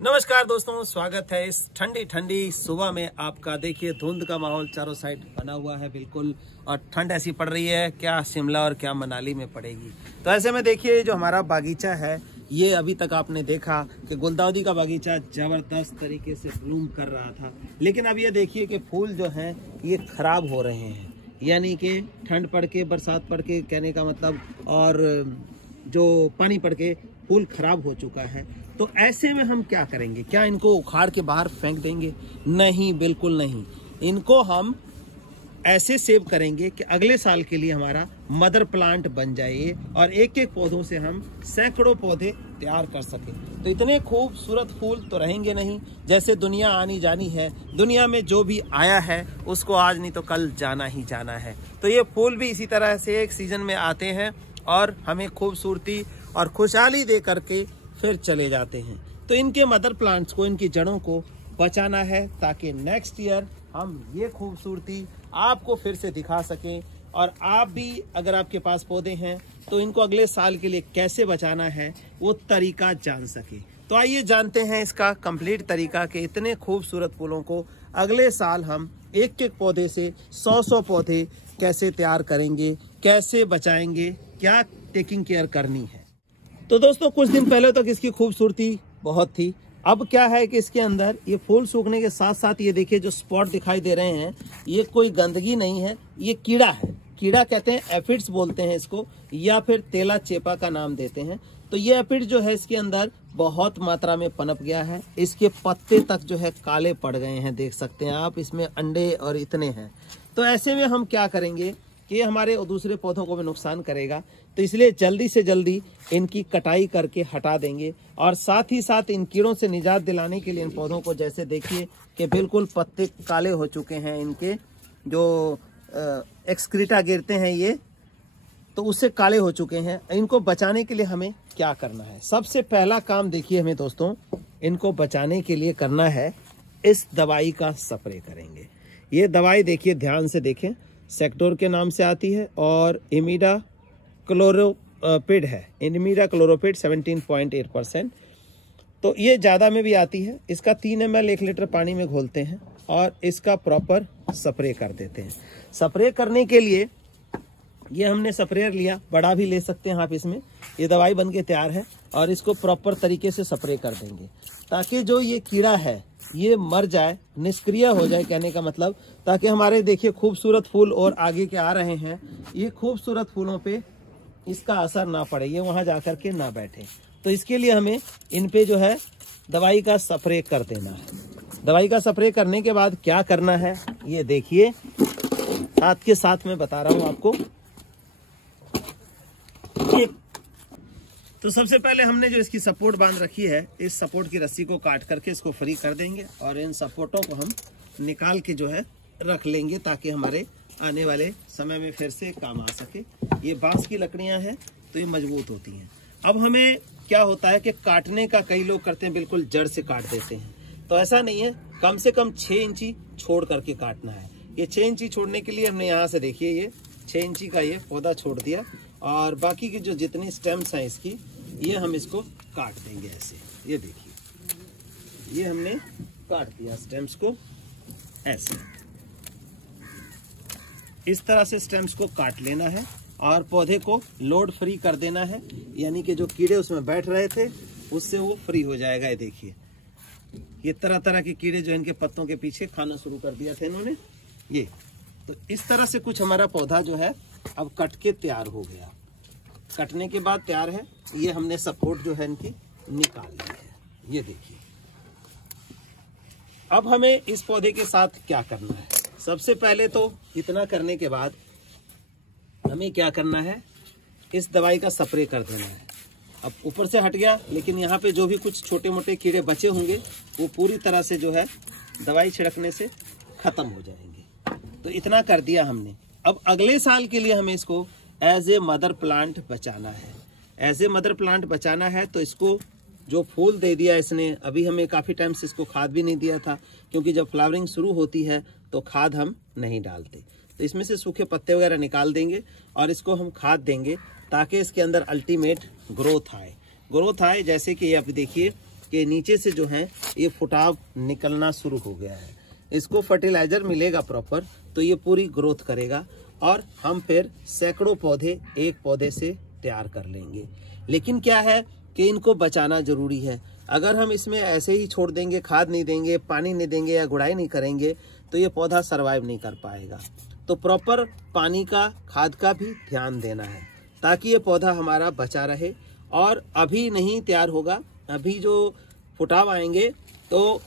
नमस्कार दोस्तों, स्वागत है इस ठंडी ठंडी सुबह में आपका। देखिए धुंध का माहौल चारों साइड बना हुआ है बिल्कुल, और ठंड ऐसी पड़ रही है क्या शिमला और क्या मनाली में पड़ेगी। तो ऐसे में देखिए जो हमारा बागीचा है, ये अभी तक आपने देखा कि गुलदाउदी का बागीचा जबरदस्त तरीके से ब्लूम कर रहा था, लेकिन अब ये देखिए कि फूल जो हैं ये खराब हो रहे हैं। यानी कि ठंड पड़ के, बरसात पड़ के, कहने का मतलब, और जो पानी पड़ के फूल खराब हो चुका है। तो ऐसे में हम क्या करेंगे? क्या इनको उखाड़ के बाहर फेंक देंगे? नहीं, बिल्कुल नहीं। इनको हम ऐसे सेव करेंगे कि अगले साल के लिए हमारा मदर प्लांट बन जाए और एक एक पौधों से हम सैकड़ों पौधे तैयार कर सकें। तो इतने खूबसूरत फूल तो रहेंगे नहीं। जैसे दुनिया आनी जानी है, दुनिया में जो भी आया है उसको आज नहीं तो कल जाना ही जाना है। तो ये फूल भी इसी तरह से एक सीजन में आते हैं और हमें खूबसूरती और खुशहाली दे करके फिर चले जाते हैं। तो इनके मदर प्लांट्स को, इनकी जड़ों को बचाना है ताकि नेक्स्ट ईयर हम ये खूबसूरती आपको फिर से दिखा सकें, और आप भी अगर आपके पास पौधे हैं तो इनको अगले साल के लिए कैसे बचाना है वो तरीका जान सके। तो आइए जानते हैं इसका कंप्लीट तरीका कि इतने खूबसूरत फूलों को अगले साल हम एक एक पौधे से 100 पौधे कैसे तैयार करेंगे, कैसे बचाएंगे, क्या टेकिंग केयर करनी है। तो दोस्तों कुछ दिन पहले तक इसकी खूबसूरती बहुत थी। अब क्या है कि इसके अंदर ये फूल सूखने के साथ साथ ये देखिए जो स्पॉट दिखाई दे रहे हैं, ये कोई गंदगी नहीं है, ये कीड़ा है। कीड़ा कहते हैं, एफिड्स बोलते हैं इसको, या फिर तेला चेपा का नाम देते हैं। तो ये एफिड जो है इसके अंदर बहुत मात्रा में पनप गया है। इसके पत्ते तक जो है काले पड़ गए हैं, देख सकते हैं आप, इसमें अंडे और इतने हैं। तो ऐसे में हम क्या करेंगे कि ये हमारे दूसरे पौधों को भी नुकसान करेगा, तो इसलिए जल्दी से जल्दी इनकी कटाई करके हटा देंगे। और साथ ही साथ इन कीड़ों से निजात दिलाने के लिए इन पौधों को, जैसे देखिए कि बिल्कुल पत्ते काले हो चुके हैं, इनके जो एक्सक्रीटा गिरते हैं ये, तो उससे काले हो चुके हैं। इनको बचाने के लिए हमें क्या करना है? सबसे पहला काम देखिए हमें दोस्तों, इनको बचाने के लिए करना है, इस दवाई का स्प्रे करेंगे। ये दवाई देखिए, ध्यान से देखें, सेक्टोर के नाम से आती है और इमिडा क्लोरोपिड है। इमिडा क्लोरोपिड 17.8%। तो ये ज़्यादा में भी आती है। इसका 3 ml 1 लीटर पानी में घोलते हैं और इसका प्रॉपर स्प्रे कर देते हैं। स्प्रे करने के लिए ये हमने स्प्रेयर लिया, बड़ा भी ले सकते हैं आप इसमें। ये दवाई बन के तैयार है और इसको प्रॉपर तरीके से स्प्रे कर देंगे ताकि जो ये कीड़ा है ये मर जाए, निष्क्रिय हो जाए, कहने का मतलब, ताकि हमारे देखिए खूबसूरत फूल और आगे के आ रहे हैं, ये खूबसूरत फूलों पे इसका असर ना पड़े, ये वहां जाकर के ना बैठे। तो इसके लिए हमें इन पे जो है दवाई का स्प्रे कर देना है। दवाई का स्प्रे करने के बाद क्या करना है ये देखिए, साथ के साथ मैं बता रहा हूं आपको। तो सबसे पहले हमने जो इसकी सपोर्ट बांध रखी है, इस सपोर्ट की रस्सी को काट करके इसको फ्री कर देंगे और इन सपोर्टों को हम निकाल के जो है रख लेंगे ताकि हमारे आने वाले समय में फिर से काम आ सके। ये बांस की लकड़ियां हैं तो ये मजबूत होती हैं। अब हमें क्या होता है कि काटने का कई लोग करते हैं, बिल्कुल जड़ से काट देते हैं, तो ऐसा नहीं है। कम से कम 6 इंची छोड़ करके काटना है। ये 6 इंची छोड़ने के लिए हमने यहाँ से देखिए ये 6 इंची का ये पौधा छोड़ दिया, और बाकी की जो जितनी स्टेम्स हैं इसकी, ये हम इसको काट देंगे ऐसे। ये देखिए ये हमने काट दिया स्टेम्स को ऐसे। इस तरह से स्टेम्स को काट लेना है और पौधे को लोड फ्री कर देना है, यानी कि जो कीड़े उसमें बैठ रहे थे उससे वो फ्री हो जाएगा। ये देखिए ये तरह तरह के कीड़े जो इनके पत्तों के पीछे खाना शुरू कर दिया था इन्होंने, ये। तो इस तरह से कुछ हमारा पौधा जो है अब कट के तैयार हो गया। कटने के बाद तैयार है। ये हमने सपोर्ट जो है इनकी निकाल ली है, ये देखिए। अब हमें इस पौधे के साथ क्या करना है? सबसे पहले तो इतना करने के बाद हमें क्या करना है, इस दवाई का स्प्रे कर देना है। अब ऊपर से हट गया, लेकिन यहाँ पे जो भी कुछ छोटे मोटे कीड़े बचे होंगे वो पूरी तरह से जो है दवाई छिड़कने से खत्म हो जाएंगे। तो इतना कर दिया हमने। अब अगले साल के लिए हमें इसको एज ए मदर प्लांट बचाना है। एज ए मदर प्लांट बचाना है तो इसको जो फूल दे दिया इसने, अभी हमें काफ़ी टाइम से इसको खाद भी नहीं दिया था, क्योंकि जब फ्लावरिंग शुरू होती है तो खाद हम नहीं डालते। तो इसमें से सूखे पत्ते वगैरह निकाल देंगे और इसको हम खाद देंगे ताकि इसके अंदर अल्टीमेट ग्रोथ आए। जैसे कि आप देखिए कि नीचे से जो है ये फुटाव निकलना शुरू हो गया है। इसको फर्टिलाइजर मिलेगा प्रॉपर तो ये पूरी ग्रोथ करेगा और हम फिर सैकड़ों पौधे एक पौधे से तैयार कर लेंगे। लेकिन क्या है कि इनको बचाना जरूरी है। अगर हम इसमें ऐसे ही छोड़ देंगे, खाद नहीं देंगे, पानी नहीं देंगे या गुड़ाई नहीं करेंगे तो ये पौधा सरवाइव नहीं कर पाएगा। तो प्रॉपर पानी का, खाद का भी ध्यान देना है ताकि ये पौधा हमारा बचा रहे। और अभी नहीं तैयार होगा, अभी जो फुटाव आएंगे तो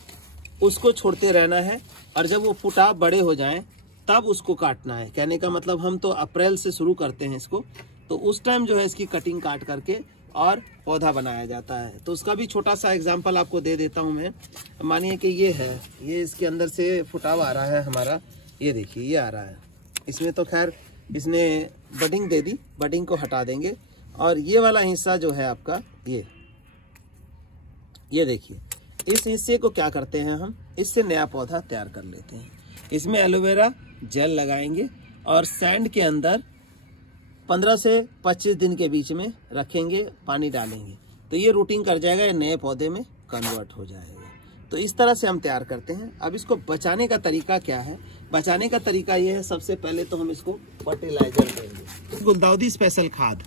उसको छोड़ते रहना है और जब वो फुटाव बड़े हो जाएं तब उसको काटना है। कहने का मतलब हम तो अप्रैल से शुरू करते हैं इसको, तो उस टाइम जो है इसकी कटिंग काट करके और पौधा बनाया जाता है। तो उसका भी छोटा सा एग्जांपल आपको दे देता हूं मैं। मानिए कि ये है, ये इसके अंदर से फुटाव आ रहा है हमारा, ये देखिए ये आ रहा है। इसमें तो खैर इसने बडिंग दे दी, बडिंग को हटा देंगे और ये वाला हिस्सा जो है आपका ये देखिए, इस हिस्से को क्या करते हैं हम, इससे नया पौधा तैयार कर लेते हैं। इसमें एलोवेरा जेल लगाएंगे और सैंड के अंदर 15 से 25 दिन के बीच में रखेंगे, पानी डालेंगे तो ये रूटिंग कर जाएगा, ये नए पौधे में कन्वर्ट हो जाएगा। तो इस तरह से हम तैयार करते हैं। अब इसको बचाने का तरीका क्या है? बचाने का तरीका ये है, सबसे पहले तो हम इसको फर्टिलाइजर देंगे। गुलदाउदी स्पेशल खाद,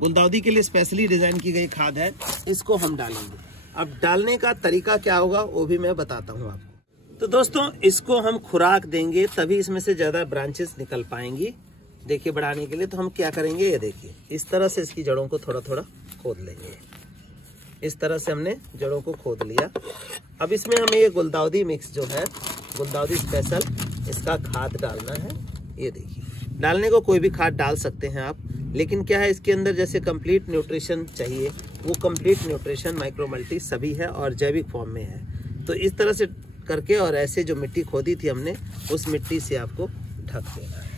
गुलदाउदी के लिए स्पेशली डिजाइन की गई खाद है, इसको हम डालेंगे। अब डालने का तरीका क्या होगा वो भी मैं बताता हूँ आपको। तो दोस्तों इसको हम खुराक देंगे तभी इसमें से ज्यादा ब्रांचेस निकल पाएंगी। देखिए बढ़ाने के लिए तो हम क्या करेंगे, ये देखिए इस तरह से इसकी जड़ों को थोड़ा थोड़ा खोद लेंगे। इस तरह से हमने जड़ों को खोद लिया। अब इसमें हमें ये गुलदाउदी मिक्स जो है, गुलदाउदी स्पेशल, इसका खाद डालना है। ये देखिए, डालने को कोई भी खाद डाल सकते हैं आप, लेकिन क्या है इसके अंदर जैसे कंप्लीट न्यूट्रिशन चाहिए वो कंप्लीट न्यूट्रिशन माइक्रो मल्टी सभी है और जैविक फॉर्म में है। तो इस तरह से करके और ऐसे जो मिट्टी खोदी थी हमने उस मिट्टी से आपको ढक देना है।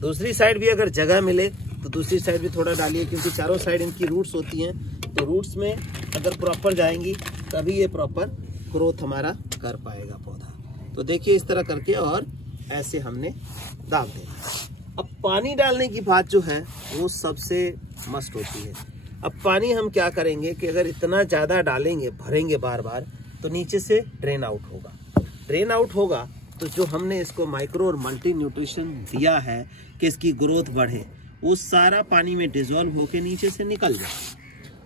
दूसरी साइड भी अगर जगह मिले तो दूसरी साइड भी थोड़ा डालिए, क्योंकि चारों साइड इनकी रूट्स होती हैं, तो रूट्स में अगर प्रॉपर जाएंगी तभी ये प्रॉपर ग्रोथ हमारा कर पाएगा पौधा। तो देखिए इस तरह करके और ऐसे हमने डाल देना। अब पानी डालने की बात जो है वो सबसे मस्ट होती है। अब पानी हम क्या करेंगे कि अगर इतना ज्यादा डालेंगे, भरेंगे बार बार, तो नीचे से ड्रेन आउट होगा। ड्रेन आउट होगा तो जो हमने इसको माइक्रो और मल्टी न्यूट्रिशन दिया है कि इसकी ग्रोथ बढ़े, वो सारा पानी में डिजोल्व होके नीचे से निकल जाए।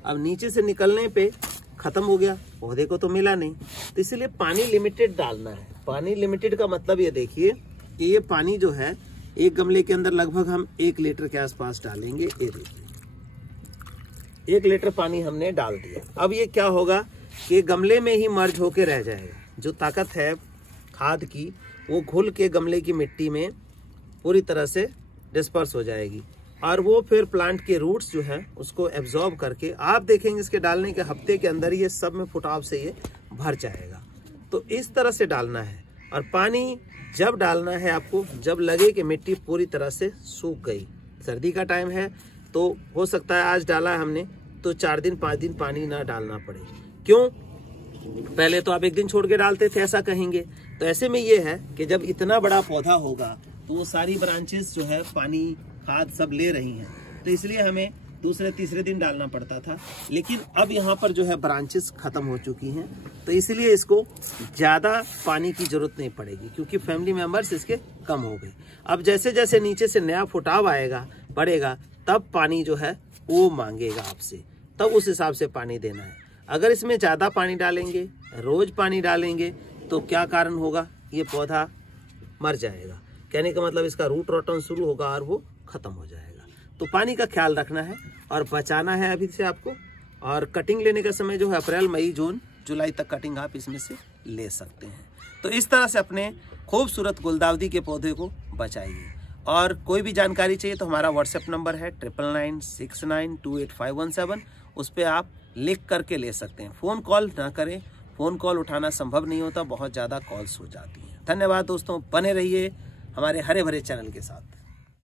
अब नीचे से निकलने पे खत्म हो गया, पौधे को तो मिला नहीं, तो इसलिए पानी लिमिटेड डालना है। पानी लिमिटेड का मतलब ये देखिए कि ये पानी जो है एक गमले के अंदर लगभग हम 1 लीटर के आसपास डालेंगे। ये देखिए 1 लीटर पानी हमने डाल दिया। अब ये क्या होगा कि गमले में ही मर्ज होके रह जाएगा। जो ताकत है खाद की वो घुल के गमले की मिट्टी में पूरी तरह से डिस्पर्स हो जाएगी और वो फिर प्लांट के रूट्स जो है उसको एब्जॉर्ब करके, आप देखेंगे इसके डालने के हफ्ते के अंदर ये सब में फुटाव से ये भर जाएगा। तो इस तरह से डालना है। और पानी जब डालना है आपको जब लगे कि मिट्टी पूरी तरह से सूख गई। सर्दी का टाइम है तो हो सकता है आज डाला हमने तो 4 दिन 5 दिन पानी ना डालना पड़े। क्यों? पहले तो आप 1 दिन छोड़ के डालते थे, ऐसा कहेंगे। तो ऐसे में ये है कि जब इतना बड़ा पौधा होगा तो वो सारी ब्रांचेस जो है पानी खाद सब ले रही हैं, तो इसलिए हमें दूसरे तीसरे दिन डालना पड़ता था। लेकिन अब यहाँ पर जो है ब्रांचेस खत्म हो चुकी हैं, तो इसलिए इसको ज्यादा पानी की जरूरत नहीं पड़ेगी, क्योंकि फैमिली मेंबर्स इसके कम हो गए। अब जैसे जैसे नीचे से नया फुटाव आएगा, बढ़ेगा, तब पानी जो है वो मांगेगा आपसे, तब उस हिसाब से पानी देना है। अगर इसमें ज्यादा पानी डालेंगे, रोज पानी डालेंगे, तो क्या कारण होगा, ये पौधा मर जाएगा। कहने का मतलब इसका रूट रोटन शुरू होगा और वो खत्म हो जाएगा। तो पानी का ख्याल रखना है और बचाना है अभी से आपको। और कटिंग लेने का समय जो है अप्रैल, मई, जून, जुलाई तक कटिंग आप इसमें से ले सकते हैं। तो इस तरह से अपने खूबसूरत गुलदाउदी के पौधे को बचाइए। और कोई भी जानकारी चाहिए तो हमारा व्हाट्सएप नंबर है 9996928517, उस पर आप लिख करके ले सकते हैं। फ़ोन कॉल ना करें, फ़ोन कॉल उठाना संभव नहीं होता, बहुत ज़्यादा कॉल्स हो जाती हैं। धन्यवाद दोस्तों, बने रहिए हमारे हरे भरे चैनल के साथ।